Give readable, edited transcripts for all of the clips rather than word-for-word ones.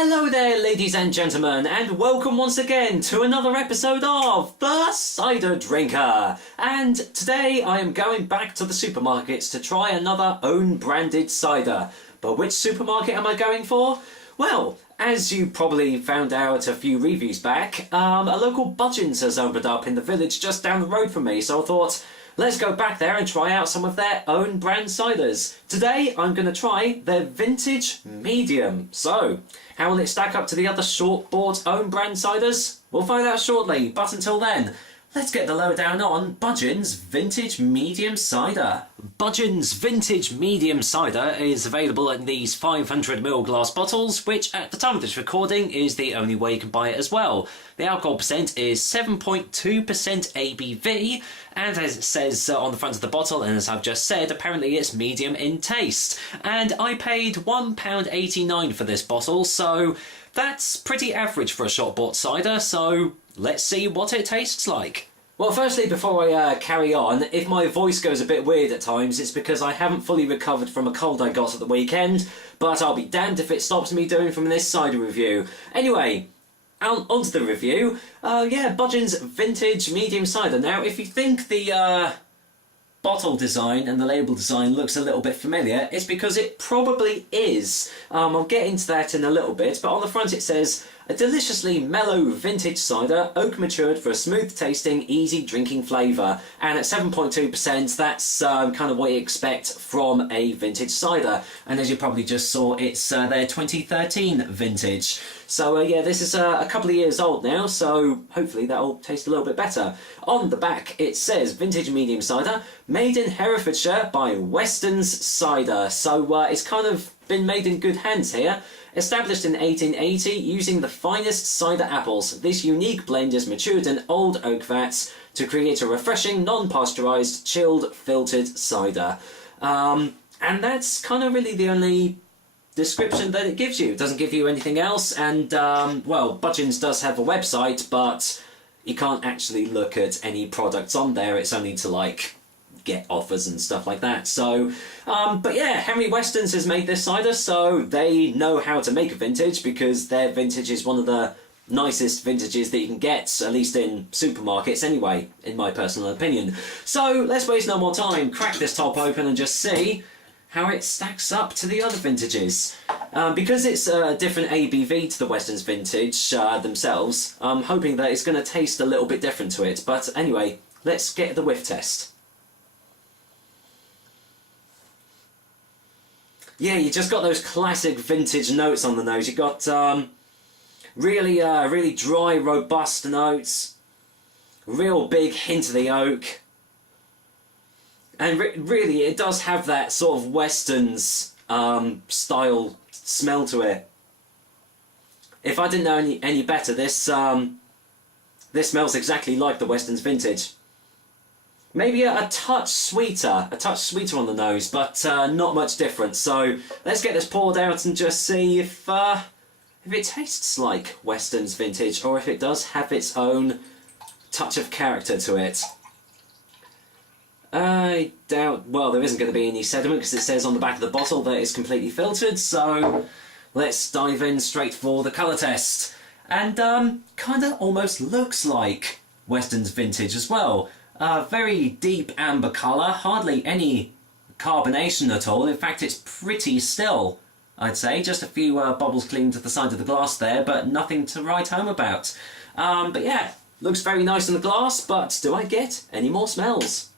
Hello there, ladies and gentlemen, and welcome once again to another episode of The Cider Drinker. And today I am going back to the supermarkets to try another own-branded cider. But which supermarket am I going for? Well, as you probably found out a few reviews back, a local Budgens has opened up in the village just down the road from me, so I thought, let's go back there and try out some of their own brand ciders. Today I'm going to try their vintage medium. So, how will it stack up to the other short-bought own brand ciders? We'll find out shortly, but until then, let's get the lowdown on Budgens Vintage Medium Cider. Budgens Vintage Medium Cider is available in these 500ml glass bottles, which at the time of this recording is the only way you can buy it as well. The alcohol percent is 7.2% ABV, and as it says on the front of the bottle, and as I've just said, apparently it's medium in taste. And I paid £1.89 for this bottle, so that's pretty average for a short-bought cider, so let's see what it tastes like. Well, firstly, before I carry on, if my voice goes a bit weird at times, it's because I haven't fully recovered from a cold I got at the weekend, but I'll be damned if it stops me doing from this cider review. Anyway, onto the review. Yeah, Budgens Vintage Medium Cider. Now, if you think the bottle design and the label design looks a little bit familiar, it's because it probably is. I'll get into that in a little bit, but on the front it says, a deliciously mellow vintage cider, oak matured for a smooth tasting, easy drinking flavour. And at 7.2%, that's kind of what you expect from a vintage cider. And as you probably just saw, it's their 2013 vintage. So yeah, this is a couple of years old now, so hopefully that'll taste a little bit better. On the back it says vintage medium cider, made in Herefordshire by Weston's Cider. So it's kind of been made in good hands here. Established in 1880 using the finest cider apples, this unique blend is matured in old oak vats to create a refreshing, non-pasteurised, chilled, filtered cider. And that's kind of really the only description that it gives you. It doesn't give you anything else, and well, Budgens does have a website, but you can't actually look at any products on there. It's only to like get offers and stuff like that. So but yeah, Henry Weston's has made this cider, so they know how to make a vintage, because their vintage is one of the nicest vintages that you can get, at least in supermarkets anyway, in my personal opinion. So let's waste no more time, crack this top open and just see how it stacks up to the other vintages. Because it's a different ABV to the Weston's vintage themselves, I'm hoping that it's going to taste a little bit different to it. But anyway, let's get the whiff test. Yeah, you just got those classic vintage notes on the nose. You got really dry, robust notes, real big hint of the oak, and really it does have that sort of Weston's style smell to it. If I didn't know any better, this smells exactly like the Weston's vintage. Maybe a touch sweeter on the nose, but not much different. So let's get this poured out and just see if it tastes like Weston's vintage, or if it does have its own touch of character to it. I doubt, well, there isn't going to be any sediment because it says on the back of the bottle that it's completely filtered, so let's dive in straight for the colour test. And kind of almost looks like Weston's vintage as well. Very deep amber colour, hardly any carbonation at all. In fact, it's pretty still, I'd say. Just a few bubbles clinging to the side of the glass there, but nothing to write home about. But yeah, looks very nice in the glass, but do I get any more smells?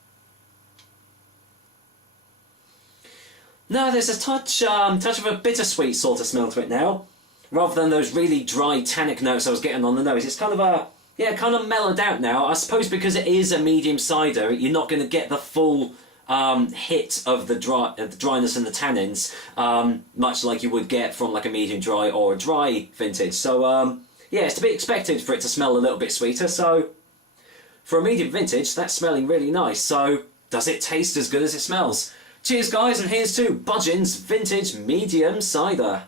No, there's a touch of a bittersweet sort of smell to it now, rather than those really dry tannic notes I was getting on the nose. It's kind of kind of mellowed out now. I suppose because it is a medium cider, you're not going to get the full hit of the dryness and the tannins, much like you would get from like a medium dry or a dry vintage. So yeah, it's to be expected for it to smell a little bit sweeter. So for a medium vintage, that's smelling really nice. So does it taste as good as it smells? Cheers guys, and here's to Budgens Vintage Medium Cider.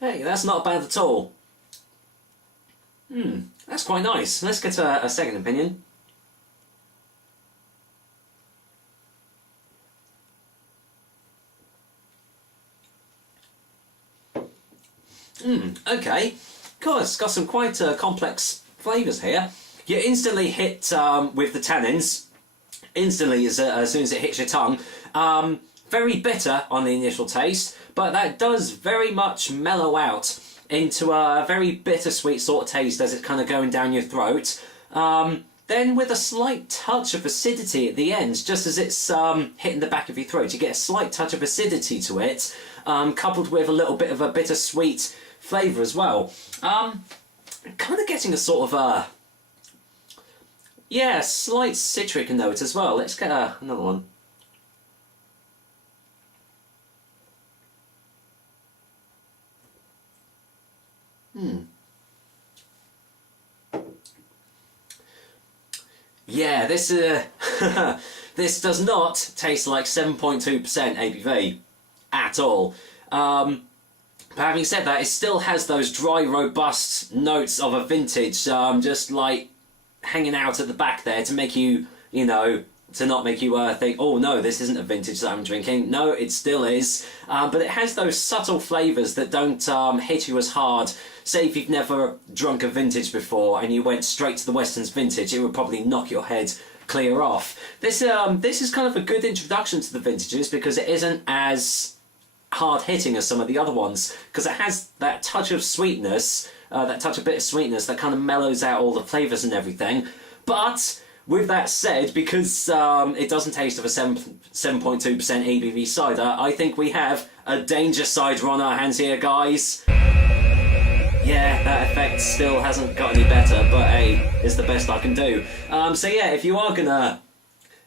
Hey, that's not bad at all. That's quite nice. Let's get a second opinion. Okay. Cool, it's got some quite complex flavours here. You instantly hit with the tannins, instantly as soon as it hits your tongue. Very bitter on the initial taste, but that does very much mellow out into a very bittersweet sort of taste as it's kind of going down your throat. Then with a slight touch of acidity at the end, just as it's hitting the back of your throat, you get a slight touch of acidity to it, coupled with a little bit of a bittersweet flavour as well. Kind of getting a sort of a, yeah, slight citric note as well. Let's get another one. Yeah, this this does not taste like 7.2% ABV at all. But having said that, it still has those dry, robust notes of a vintage, just like hanging out at the back there to make you, you know, to not make you think, oh no, this isn't a vintage that I'm drinking. No, it still is. But it has those subtle flavours that don't hit you as hard. Say if you've never drunk a vintage before and you went straight to the Weston's vintage, it would probably knock your head clear off. This is kind of a good introduction to the vintages because it isn't as hard-hitting as some of the other ones, because it has that touch of sweetness, that touch of bitter sweetness that kind of mellows out all the flavours and everything. But with that said, because it doesn't taste of a 7.2% ABV cider, I think we have a danger cider on our hands here, guys. Yeah, that effect still hasn't got any better, but hey, it's the best I can do. So yeah, if you are gonna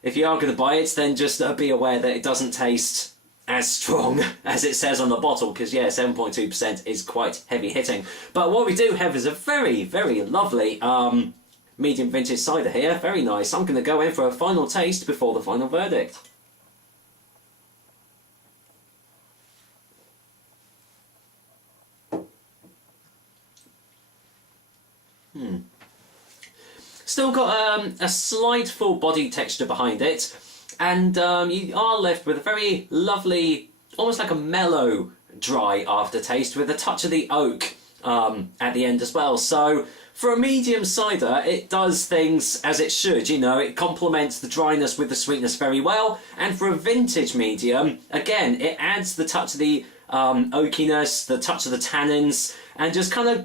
buy it, then just be aware that it doesn't taste as strong as it says on the bottle, because yeah, 7.2% is quite heavy hitting. But what we do have is a very, very lovely medium vintage cider here. Very nice. I'm going to go in for a final taste before the final verdict. Still got a slight full body texture behind it, and you are left with a very lovely, almost like a mellow, dry aftertaste with a touch of the oak at the end as well. So for a medium cider, it does things as it should, you know, it complements the dryness with the sweetness very well. And for a vintage medium, again, it adds the touch of the oakiness, the touch of the tannins, and just kind of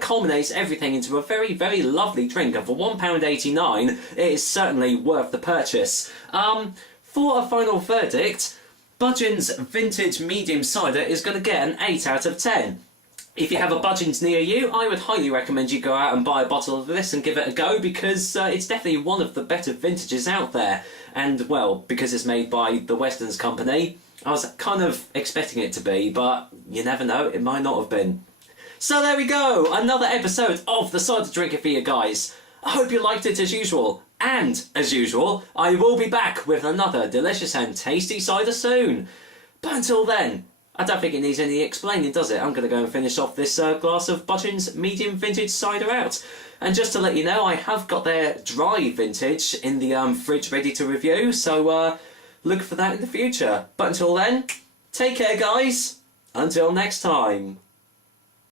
culminates everything into a very, very lovely drink. And for £1.89, it is certainly worth the purchase. For a final verdict, Budgens Vintage Medium Cider is going to get an 8 out of 10. If you have a Budgens near you, I would highly recommend you go out and buy a bottle of this and give it a go, because it's definitely one of the better vintages out there. And, well, because it's made by the Weston's company, I was kind of expecting it to be, but you never know, it might not have been. So there we go, another episode of the Cider Drinker for you guys. I hope you liked it as usual, and as usual, I will be back with another delicious and tasty cider soon. But until then, I don't think it needs any explaining, does it? I'm going to go and finish off this glass of Budgens medium vintage cider out. And just to let you know, I have got their dry vintage in the fridge ready to review, so look for that in the future. But until then, take care guys, until next time.